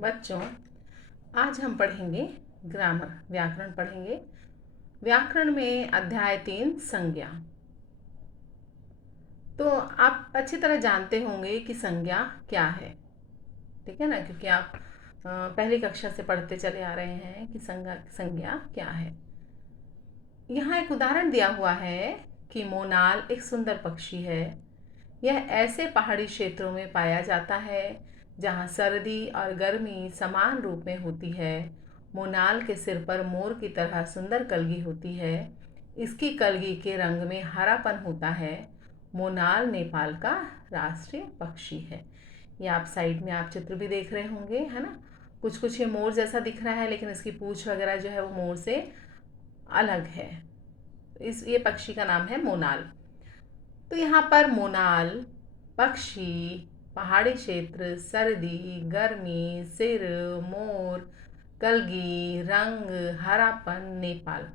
बच्चों, आज हम पढ़ेंगे ग्रामर, व्याकरण पढ़ेंगे। व्याकरण में अध्याय 3 संज्ञा। तो आप अच्छी तरह जानते होंगे कि संज्ञा क्या है, ठीक है ना, क्योंकि आप पहली कक्षा से पढ़ते चले आ रहे हैं कि संज्ञा क्या है। यहाँ एक उदाहरण दिया हुआ है कि मोनाल एक सुंदर पक्षी है। यह ऐसे पहाड़ी क्षेत्रों में पाया जाता है जहाँ सर्दी और गर्मी समान रूप में होती है। मोनाल के सिर पर मोर की तरह सुंदर कलगी होती है। इसकी कलगी के रंग में हरापन होता है। मोनाल नेपाल का राष्ट्रीय पक्षी है। ये आप साइड में आप चित्र भी देख रहे होंगे, है ना। कुछ कुछ ये मोर जैसा दिख रहा है, लेकिन इसकी पूंछ वगैरह जो है वो मोर से अलग है। ये पक्षी का नाम है मोनाल। तो यहाँ पर मोनाल पक्षी, पहाड़ी क्षेत्र, सर्दी, गर्मी, सिर, मोर, कलगी, रंग, हरापन, नेपाल,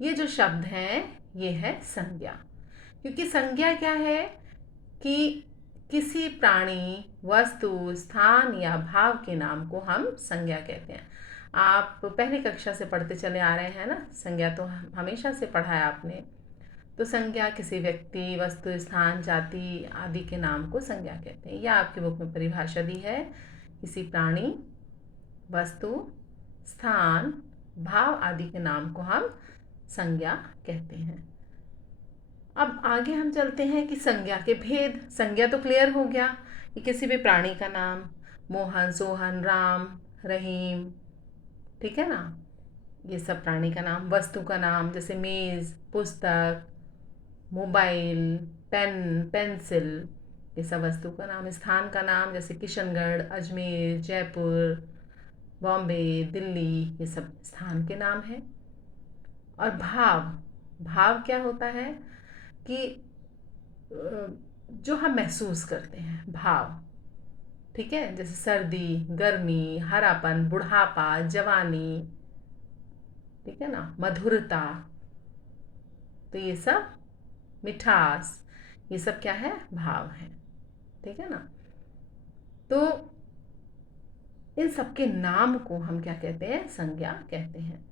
ये जो शब्द हैं ये है संज्ञा। क्योंकि संज्ञा क्या है कि किसी प्राणी, वस्तु, स्थान या भाव के नाम को हम संज्ञा कहते हैं। आप पहली कक्षा से पढ़ते चले आ रहे हैं ना, संज्ञा तो हमेशा से पढ़ा है आपने। तो संज्ञा किसी व्यक्ति, वस्तु, स्थान, जाति आदि के नाम को संज्ञा कहते हैं। यह आपकी बुक में परिभाषा दी है। किसी प्राणी, वस्तु, स्थान, भाव आदि के नाम को हम संज्ञा कहते हैं। अब आगे हम चलते हैं कि संज्ञा के भेद। संज्ञा तो क्लियर हो गया कि किसी भी प्राणी का नाम, मोहन, सोहन, राम, रहीम, ठीक है ना, ये सब प्राणी का नाम। वस्तु का नाम जैसे मेज़, पुस्तक, मोबाइल, पेन, पेंसिल, ये सब वस्तु का नाम। स्थान का नाम जैसे किशनगढ़, अजमेर, जयपुर, बॉम्बे, दिल्ली, ये सब स्थान के नाम हैं। और भाव, भाव क्या होता है कि जो हम महसूस करते हैं, भाव, ठीक है, जैसे सर्दी, गर्मी, हरापन, बुढ़ापा, जवानी, ठीक है ना, मधुरता, तो ये सब, मिठास, ये सब क्या है, भाव है, ठीक है ना। तो इन सबके नाम को हम क्या कहते हैं, संज्ञा कहते हैं।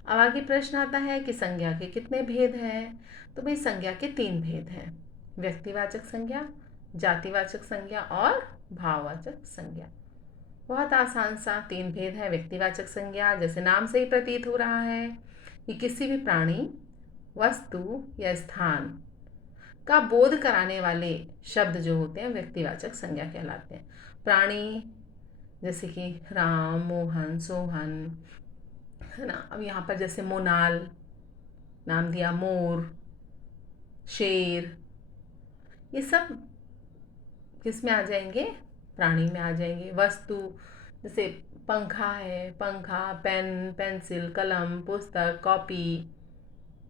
अब आगे प्रश्न आता है कि संज्ञा के कितने भेद हैं। तो भाई संज्ञा के 3 भेद हैं: व्यक्तिवाचक संज्ञा, जातिवाचक संज्ञा और भाववाचक संज्ञा। बहुत आसान सा 3 भेद है। व्यक्तिवाचक संज्ञा, जैसे नाम से ही प्रतीत हो रहा है कि किसी भी प्राणी, वस्तु या स्थान का बोध कराने वाले शब्द जो होते हैं व्यक्तिवाचक संज्ञा कहलाते हैं। प्राणी जैसे कि राम, मोहन, सोहन, है ना। अब यहाँ पर जैसे मोनाल नाम दिया, मोर, शेर, ये सब किस में आ जाएंगे, प्राणी में आ जाएंगे। वस्तु जैसे पंखा है, पंखा, पेन, पेंसिल, कलम, पुस्तक, कॉपी,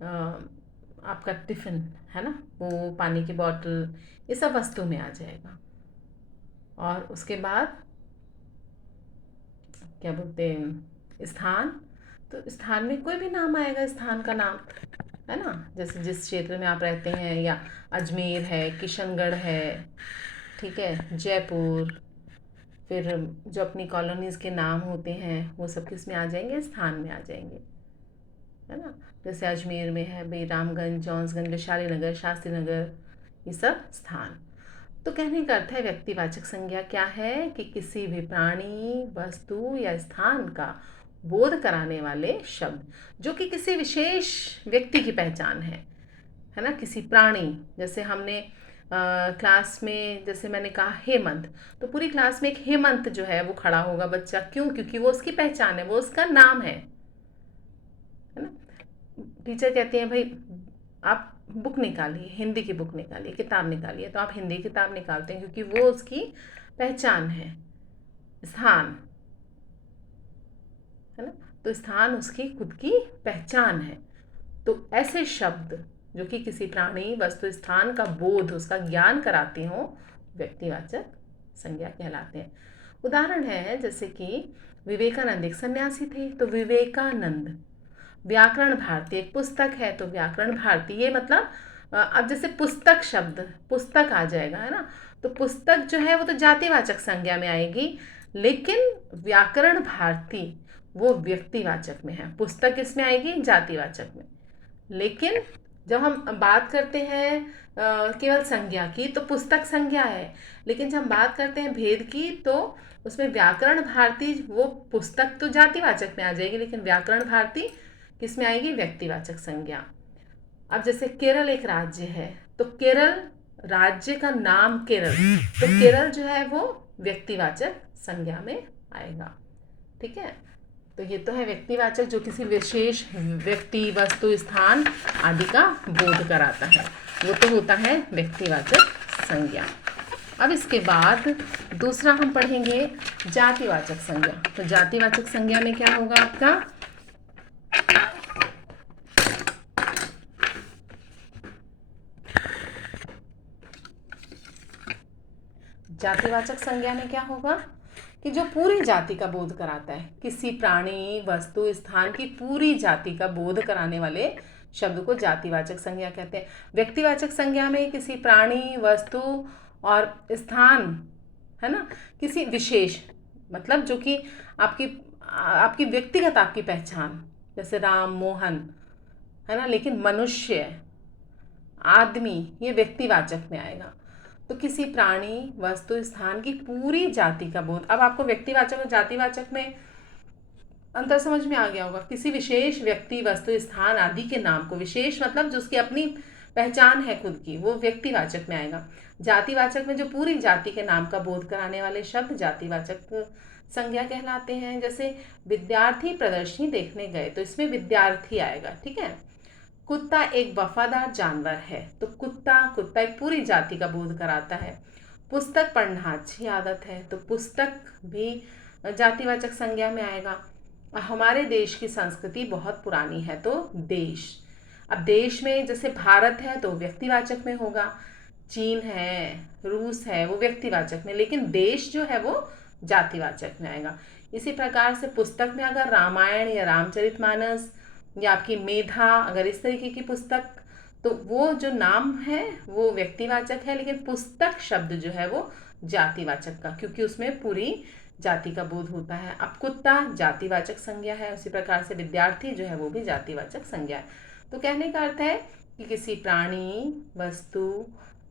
आपका टिफ़िन, है ना, वो पानी की बोतल, ये सब वस्तु में आ जाएगा। और उसके बाद क्या बोलते हैं, स्थान, तो स्थान में कोई भी नाम आएगा, स्थान का नाम, है ना। जैसे जिस क्षेत्र में आप रहते हैं, या अजमेर है, किशनगढ़ है, ठीक है, जयपुर, फिर जो अपनी कॉलोनीज़ के नाम होते हैं वो सब किस में आ जाएंगे, स्थान में आ जाएंगे, है ना। जैसे अजमेर में है भाई रामगंज, जॉन्सगंज, वैशाली नगर, शास्त्री नगर, ये सब स्थान। तो कहने का अर्थ है व्यक्तिवाचक संज्ञा क्या है कि किसी भी प्राणी, वस्तु या स्थान का बोध कराने वाले शब्द जो कि किसी विशेष व्यक्ति की पहचान है ना। किसी प्राणी, जैसे हमने क्लास में, जैसे मैंने कहा हेमंत, तो पूरी क्लास में एक हेमंत जो है वो खड़ा होगा बच्चा, क्यों, क्योंकि वो उसकी पहचान है, वो उसका नाम है ना। टीचर कहते हैं भाई आप बुक निकालिए, हिंदी की बुक निकालिए, किताब निकालिए, तो आप हिंदी किताब निकालते हैं क्योंकि वो उसकी पहचान है, स्थान, है ना। तो स्थान उसकी खुद की पहचान है। तो ऐसे शब्द जो कि किसी प्राणी, वस्तु, स्थान का बोध, उसका ज्ञान कराते हो, व्यक्तिवाचक संज्ञा कहलाते हैं। उदाहरण है जैसे कि विवेकानंद एक सन्यासी थे, तो विवेकानंद। व्याकरण भारती एक पुस्तक है, तो व्याकरण भारती, ये मतलब अब जैसे पुस्तक शब्द, पुस्तक आ जाएगा, है ना। तो पुस्तक जो है वो तो जातिवाचक संज्ञा में आएगी, लेकिन व्याकरण भारती वो व्यक्तिवाचक में है, पुस्तक किसमें आएगी, जातिवाचक में। लेकिन जब हम बात करते हैं केवल संज्ञा की तो पुस्तक संज्ञा है, लेकिन जब हम बात करते हैं भेद की तो उसमें व्याकरण भारती वो पुस्तक तो जातिवाचक में आ जाएगी, लेकिन व्याकरण भारती किस में आएगी, व्यक्तिवाचक संज्ञा। अब जैसे केरल एक राज्य है तो केरल राज्य का नाम केरल, तो केरल जो है वो व्यक्तिवाचक संज्ञा में आएगा। ठीक है, तो ये तो है व्यक्तिवाचक जो किसी विशेष व्यक्ति, वस्तु, स्थान आदि का बोध कराता है, वो तो होता है व्यक्तिवाचक संज्ञा। अब इसके बाद दूसरा हम पढ़ेंगे जातिवाचक संज्ञा। तो जातिवाचक संज्ञा में क्या होगा आपका, जातिवाचक संज्ञा में क्या होगा कि जो पूरी जाति का बोध कराता है, किसी प्राणी, वस्तु, स्थान की पूरी जाति का बोध कराने वाले शब्द को जातिवाचक संज्ञा कहते हैं। व्यक्तिवाचक संज्ञा में किसी प्राणी, वस्तु और स्थान, है ना, किसी विशेष, मतलब जो कि आपकी आपकी व्यक्तिगत आपकी पहचान, जैसे राम, मोहन, है ना, लेकिन मनुष्य, आदमी, ये व्यक्तिवाचक में आएगा। तो किसी प्राणी, वस्तु, स्थान की पूरी जाति का बोध। अब आपको व्यक्तिवाचक और जातिवाचक में अंतर समझ में आ गया होगा। किसी विशेष व्यक्ति, वस्तु, स्थान आदि के नाम को, विशेष मतलब जो उसकी अपनी पहचान है खुद की, वो व्यक्तिवाचक में आएगा। जातिवाचक में जो पूरी जाति के नाम का बोध कराने वाले शब्द जातिवाचक संज्ञा कहलाते हैं। जैसे विद्यार्थी प्रदर्शनी देखने गए, तो इसमें विद्यार्थी आएगा। ठीक है, कुत्ता एक वफादार जानवर है, तो कुत्ता एक पूरी जाति का बोध कराता है। पुस्तक पढ़ना अच्छी आदत है, तो पुस्तक भी जातिवाचक संज्ञा में आएगा। हमारे देश की संस्कृति बहुत पुरानी है, तो देश। अब देश में जैसे भारत है तो व्यक्तिवाचक में होगा, चीन है, रूस है, वो व्यक्तिवाचक में, लेकिन देश जो है वो जातिवाचक में आएगा। इसी प्रकार से पुस्तक में अगर रामायण या रामचरितमानस या आपकी मेधा, अगर इस तरीके की पुस्तक, तो वो जो नाम है वो व्यक्तिवाचक है, लेकिन पुस्तक शब्द जो है वो जातिवाचक का, क्योंकि उसमें पूरी जाति का बोध होता है। अब कुत्ता जातिवाचक संज्ञा है, उसी प्रकार से विद्यार्थी जो है वो भी जातिवाचक संज्ञा है। तो कहने का अर्थ है कि किसी प्राणी, वस्तु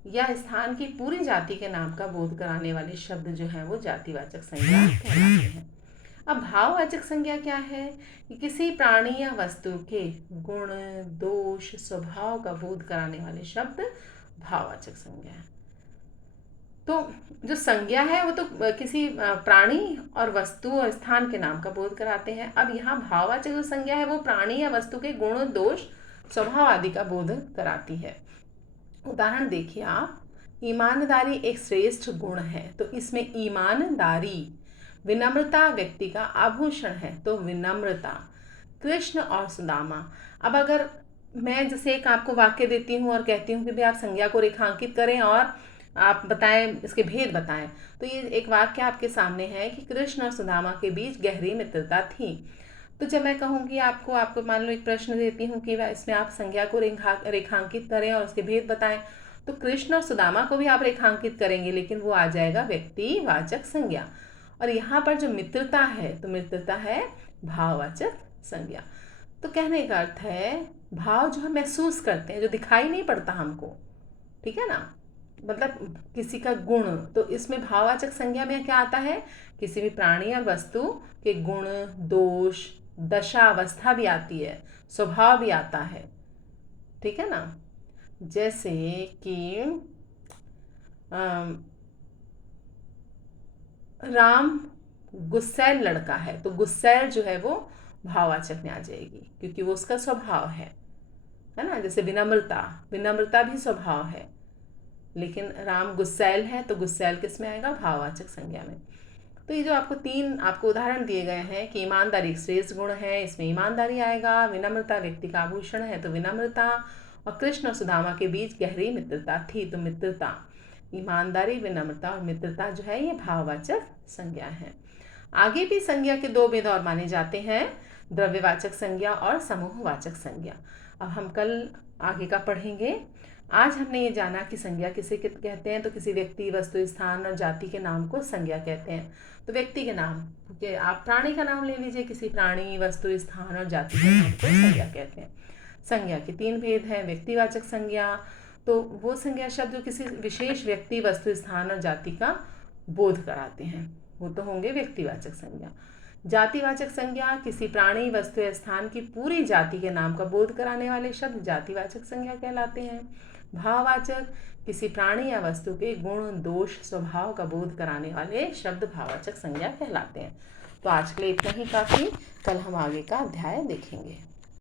या स्थान की पूरी जाति के नाम का बोध कराने वाले शब्द जो है वो जातिवाचक संज्ञा कहलाते हैं। अब भाववाचक संज्ञा क्या है कि किसी प्राणी या वस्तु के गुण, दोष, स्वभाव का बोध कराने वाले शब्द भाववाचक संज्ञा है। तो जो संज्ञा है वो तो किसी प्राणी और वस्तु और स्थान के नाम का बोध कराते हैं। अब यहाँ भाववाचक जो संज्ञा है वो प्राणी या वस्तु के गुण, दोष, स्वभाव आदि का बोध कराती है। उदाहरण देखिए आप, ईमानदारी एक श्रेष्ठ गुण है, तो इसमें ईमानदारी। विनम्रता व्यक्ति का आभूषण है, तो विनम्रता। कृष्ण और सुदामा। अब अगर मैं जैसे एक आपको वाक्य देती हूँ और कहती हूँ कि भाई आप संज्ञा को रेखांकित करें और आप बताएं, इसके भेद बताएं, तो ये एक वाक्य आपके सामने है कि कृष्ण और सुदामा के बीच गहरी मित्रता थी। तो जब मैं कहूँगी आपको मान लो एक प्रश्न देती हूँ कि इसमें आप संज्ञा को रेखांकित करें और उसके भेद बताएं, तो कृष्ण और सुदामा को भी आप रेखांकित करेंगे, लेकिन वो आ जाएगा व्यक्तिवाचक संज्ञा। और यहाँ पर जो मित्रता है, तो मित्रता है भाववाचक संज्ञा। तो कहने का अर्थ है भाव जो हम महसूस करते हैं, जो दिखाई नहीं पड़ता हमको, ठीक है ना, मतलब किसी का गुण, तो इसमें भाववाचक संज्ञा में क्या आता है, किसी भी प्राणी या वस्तु के गुण, दोष, दशा, अवस्था भी आती है, स्वभाव भी आता है। ठीक है ना, जैसे कि राम गुस्सैल लड़का है, तो गुस्सैल जो है वो भाववाचक में आ जाएगी, क्योंकि वो उसका स्वभाव है ना। जैसे विनम्रता भी स्वभाव है, लेकिन राम गुस्सैल है, तो गुस्सैल किस में आएगा, भाववाचक संज्ञा में। तो ये जो आपको उदाहरण दिए गए हैं कि ईमानदारी श्रेष्ठ गुण है, इसमें ईमानदारी आएगा। विनम्रता व्यक्ति का आभूषण है, तो विनम्रता। और कृष्ण और सुदामा के बीच गहरी मित्रता थी, तो मित्रता। ईमानदारी, विनम्रता और मित्रता जो है ये भाववाचक संज्ञा है। आगे भी संज्ञा के दो भेद और माने जाते हैं, द्रव्यवाचक संज्ञा और समूहवाचक संज्ञा। अब हम कल आगे का पढ़ेंगे। आज हमने ये जाना कि संज्ञा किसे कहते हैं। तो किसी व्यक्ति, वस्तु, स्थान और जाति के नाम को संज्ञा कहते हैं। तो व्यक्ति के नाम, क्योंकि आप प्राणी का नाम ले लीजिए, किसी प्राणी, वस्तु, स्थान और जाति के नाम को संज्ञा कहते हैं। संज्ञा के 3 भेद हैं। व्यक्तिवाचक संज्ञा, तो वो संज्ञा शब्द जो किसी विशेष व्यक्ति, वस्तु, स्थान और जाति का बोध कराते हैं, वो तो होंगे व्यक्तिवाचक संज्ञा। जातिवाचक संज्ञा, किसी प्राणी, वस्तु या स्थान की पूरी जाति के नाम का बोध कराने वाले शब्द जातिवाचक संज्ञा कहलाते हैं। भाववाचक, किसी प्राणी या वस्तु के गुण, दोष, स्वभाव का बोध कराने वाले शब्द भाववाचक संज्ञा कहलाते हैं। तो आज के लिए इतना ही काफ़ी। कल हम आगे का अध्याय देखेंगे।